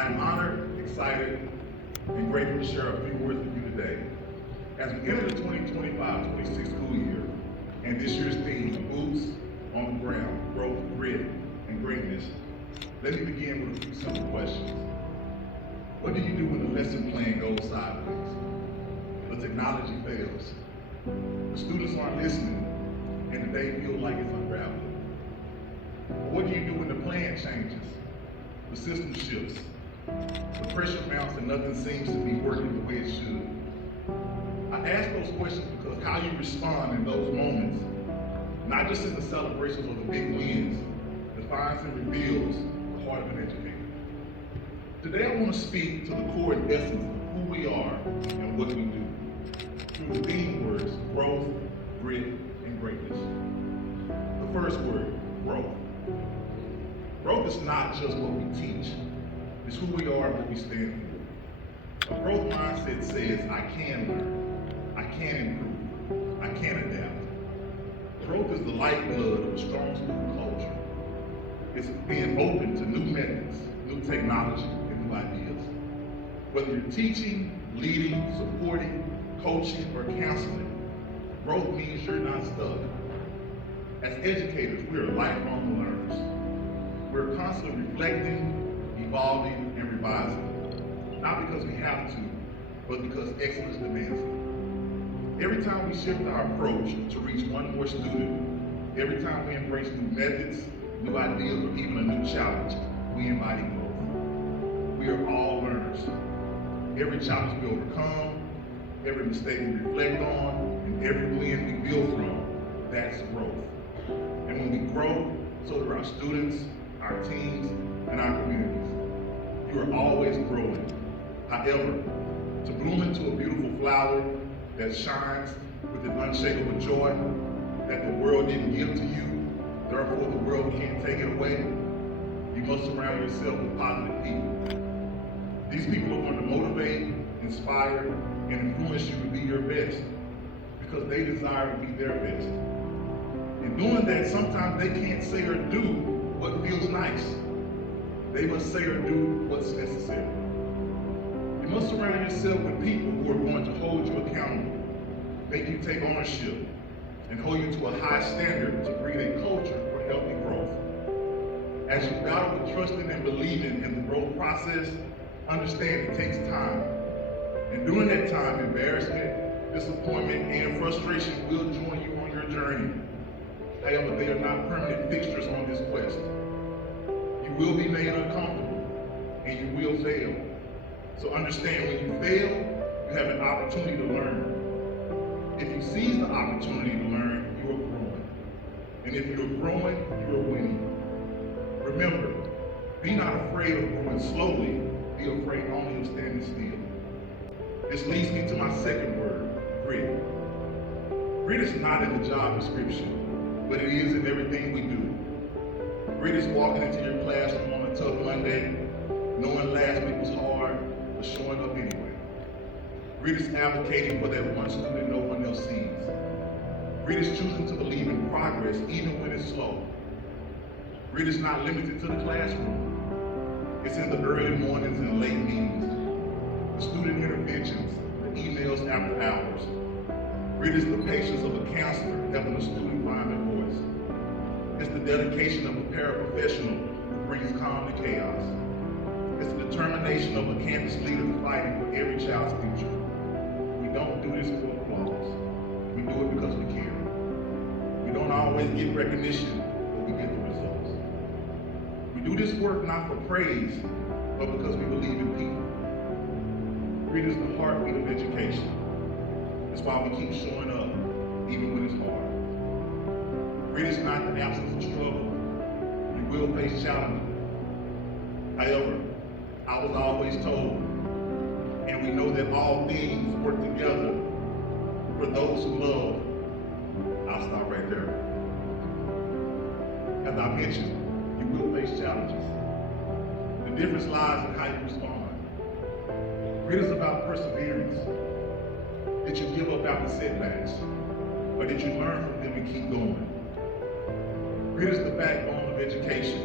I am honored, excited, and grateful to share a few words with you today. As we enter the 2025-26 school year, and this year's theme, Boots on the Ground, Growth, Grit, and Greatness, let me begin with a few simple questions. What do you do when the lesson plan goes sideways? The technology fails. The students aren't listening, and the day feels like it's unraveling. What do you do when the plan changes? The system shifts. The pressure mounts and nothing seems to be working the way it should. I ask those questions because how you respond in those moments, not just in the celebrations or the big wins, defines and reveals the heart of an educator. Today I want to speak to the core and essence of who we are and what we do, through the theme words, growth, grit, and greatness. The first word, growth. Growth is not just what we teach, it's who we are and what we stand for. A growth mindset says, I can learn, I can improve, I can adapt. Growth is the lifeblood of a strong student culture. It's being open to new methods, new technology, and new ideas. Whether you're teaching, leading, supporting, coaching, or counseling, growth means you're not stuck. As educators, we are lifelong learners. We're constantly reflecting, evolving, and revising. Not because we have to, but because excellence demands it. Every time we shift our approach to reach one more student, every time we embrace new methods, new ideas, or even a new challenge, we embody growth. We are all learners. Every challenge we overcome, every mistake we reflect on, and every win we build from, that's growth. And when we grow, so do our students, our teams, and our communities. You are always growing. However, to bloom into a beautiful flower that shines with an unshakable joy that the world didn't give to you, therefore the world can't take it away, you must surround yourself with positive people. These people are going to motivate, inspire, and influence you to be your best because they desire to be their best. In doing that, sometimes they can't say or do what feels nice. They must say or do what's necessary. You must surround yourself with people who are going to hold you accountable, make you take ownership, and hold you to a high standard to breed a culture for healthy growth. As you battle with trusting and believing in the growth process, understand it takes time. And during that time, embarrassment, disappointment, and frustration will join you on your journey. However, they are not permanent fixtures on this quest. You will be made uncomfortable, and you will fail. So understand, when you fail, you have an opportunity to learn. If you seize the opportunity to learn, you are growing. And if you're growing, you are winning. Remember, be not afraid of growing slowly, be afraid only of standing still. This leads me to my second word, grit. Grit is not in the job description, but it is in everything we do. Grit is walking into your classroom on a tough Monday, knowing last week was hard, but showing up anyway. Grit is advocating for that one student no one else sees. Grit is choosing to believe in progress even when it's slow. Grit is not limited to the classroom. It's in the early mornings and late meetings, the student interventions, the emails after hours. Grit is the patience of a counselor helping a student find their voice. It's the dedication of a paraprofessional who brings calm to chaos. It's the determination of a campus leader fighting for every child's future. We don't do this for applause. We do it because we care. We don't always get recognition, but we get the results. We do this work not for praise, but because we believe in people. Grit is the heartbeat of education. That's why we keep showing up, even when it's hard. Grit is not the absence of struggle. You will face challenges. However, I was always told, and we know that all things work together for those who love. I'll stop right there. As I mentioned, you will face challenges. The difference lies in how you respond. Grit is about perseverance. Did you give up after setbacks? Or did you learn from them and keep going? Grit is the backbone of education.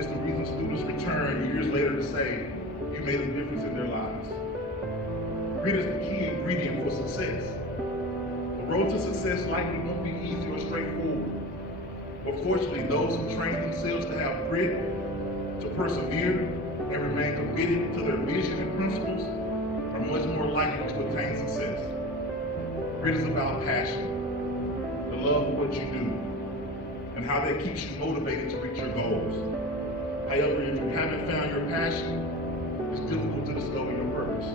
It's the reason students return years later to say, you made a difference in their lives. Grit is the key ingredient for success. The road to success likely won't be easy or straightforward. But fortunately, those who train themselves to have grit, to persevere, and remain committed to their vision and principles are much more likely to attain success. Grit is about passion, the love of what you do, and how that keeps you motivated to reach your goals. However, if you haven't found your passion, it's difficult to discover your purpose.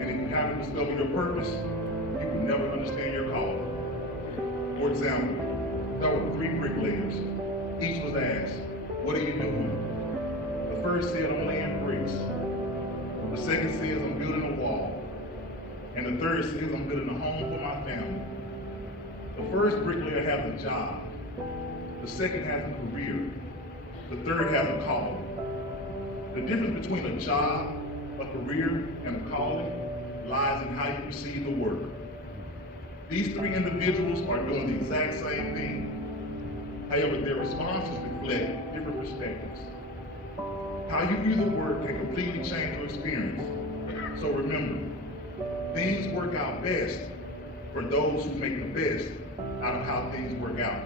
And if you haven't discovered your purpose, you will never understand your calling. For example, there were 3 bricklayers. Each was asked, what are you doing? The first said, I'm laying bricks. The second says, I'm building a wall. And the third says, I'm building a home for my family. The first bricklayer has a job. The second has a career. The third has a calling. The difference between a job, a career, and a calling lies in how you perceive the work. These 3 individuals are doing the exact same thing. However, their responses reflect different perspectives. How you view the work can completely change your experience. So remember, things work out best for those who make the best out of how things work out.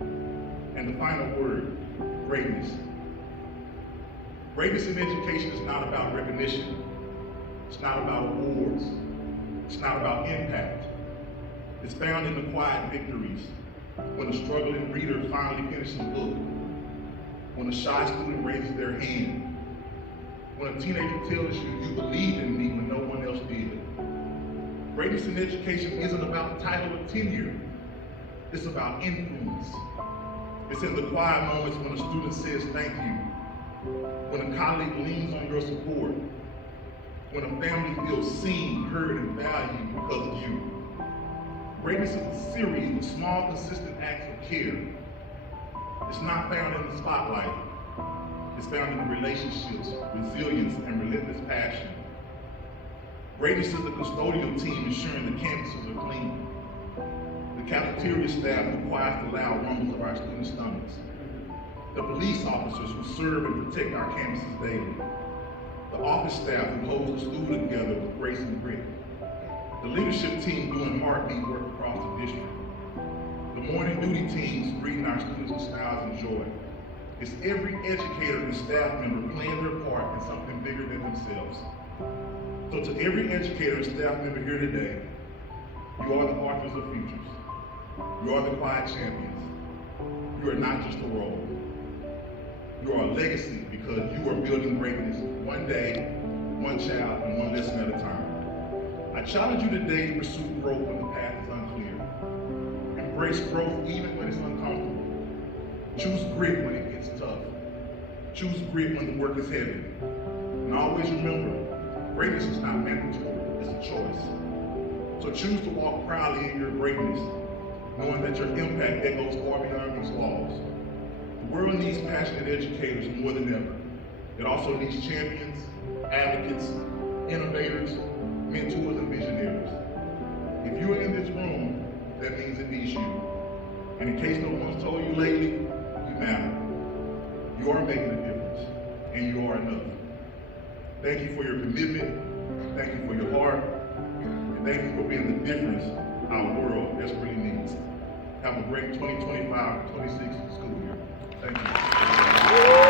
And the final word, greatness. Greatness in education is not about recognition. It's not about awards. It's not about impact. It's found in the quiet victories. When a struggling reader finally finishes a book. When a shy student raises their hand. When a teenager tells you, you believed in me when no one else did. Greatness in education isn't about title or tenure. It's about influence. It's in the quiet moments when a student says thank you, when a colleague leans on your support, when a family feels seen, heard, and valued because of you. Greatness is a series of small, consistent acts of care. It's not found in the spotlight. It's found in the relationships, resilience, and relentless passion. Greatness is the custodial team ensuring the campuses are clean. The cafeteria staff who quiets the loud rumbles of our students' stomachs. The police officers who serve and protect our campuses daily. The office staff who holds the school together with grace and grit. The leadership team doing heartbeat work across the district. The morning duty teams greeting our students with smiles and joy. It's every educator and staff member playing their part in something bigger than themselves. So to every educator and staff member here today, you are the authors of futures. You are the quiet champions. You are not just a role. You are a legacy because you are building greatness one day, one child, and one lesson at a time. I challenge you today to pursue growth when the path is unclear. Embrace growth even when it's uncomfortable. Choose grit when it gets tough. Choose grit when the work is heavy. And always remember, greatness is not mandatory, it's a choice. So choose to walk proudly in your greatness, knowing that your impact echoes far beyond these walls. The world needs passionate educators more than ever. It also needs champions, advocates, innovators, mentors, and visionaries. If you are in this room, that means it needs you. And in case no one's told you lately, you matter. You are making a difference, and you are enough. Thank you for your commitment, thank you for your heart, and thank you for being the difference our world desperately needs. Have a great 2025-26 school year. Thank you.